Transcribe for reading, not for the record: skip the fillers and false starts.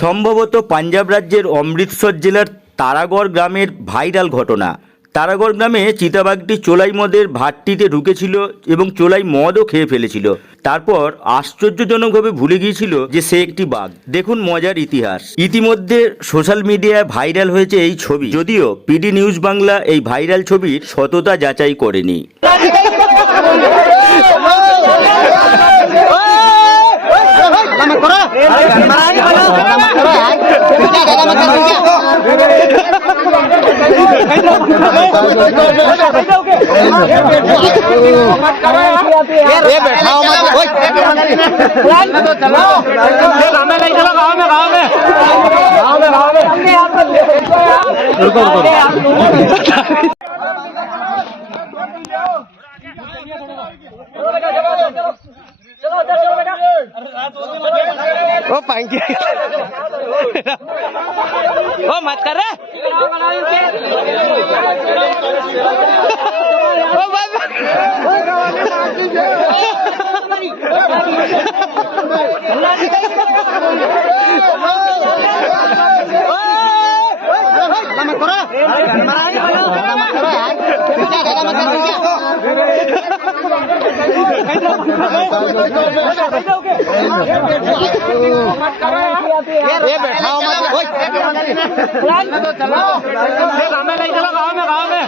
সম্ভবত পাঞ্জাব রাজ্যের অমৃতসর জেলার তারাগড় গ্রামের ভাইরাল ঘটনা। তারাগড় গ্রামে চিতাবাঘটি চোলাই মদের ভাট্টিতে ঢুকেছিল এবং চোলাই মদও খেয়ে ফেলেছিল। তারপর আশ্চর্যজনকভাবে ভুলে গিয়েছিল যে সে একটি বাঘ। দেখুন মজার ইতিহাস। ইতিমধ্যে সোশ্যাল মিডিয়ায় ভাইরাল হয়েছে এই ছবি, যদিও পিডি নিউজ বাংলা এই ভাইরাল ছবির সততা যাচাই করেনি। ओ पाएंगे ओ मत कर रे ओ बस ये बैठाओ मत तो चलो गाँव में नहीं, चलो गाँव में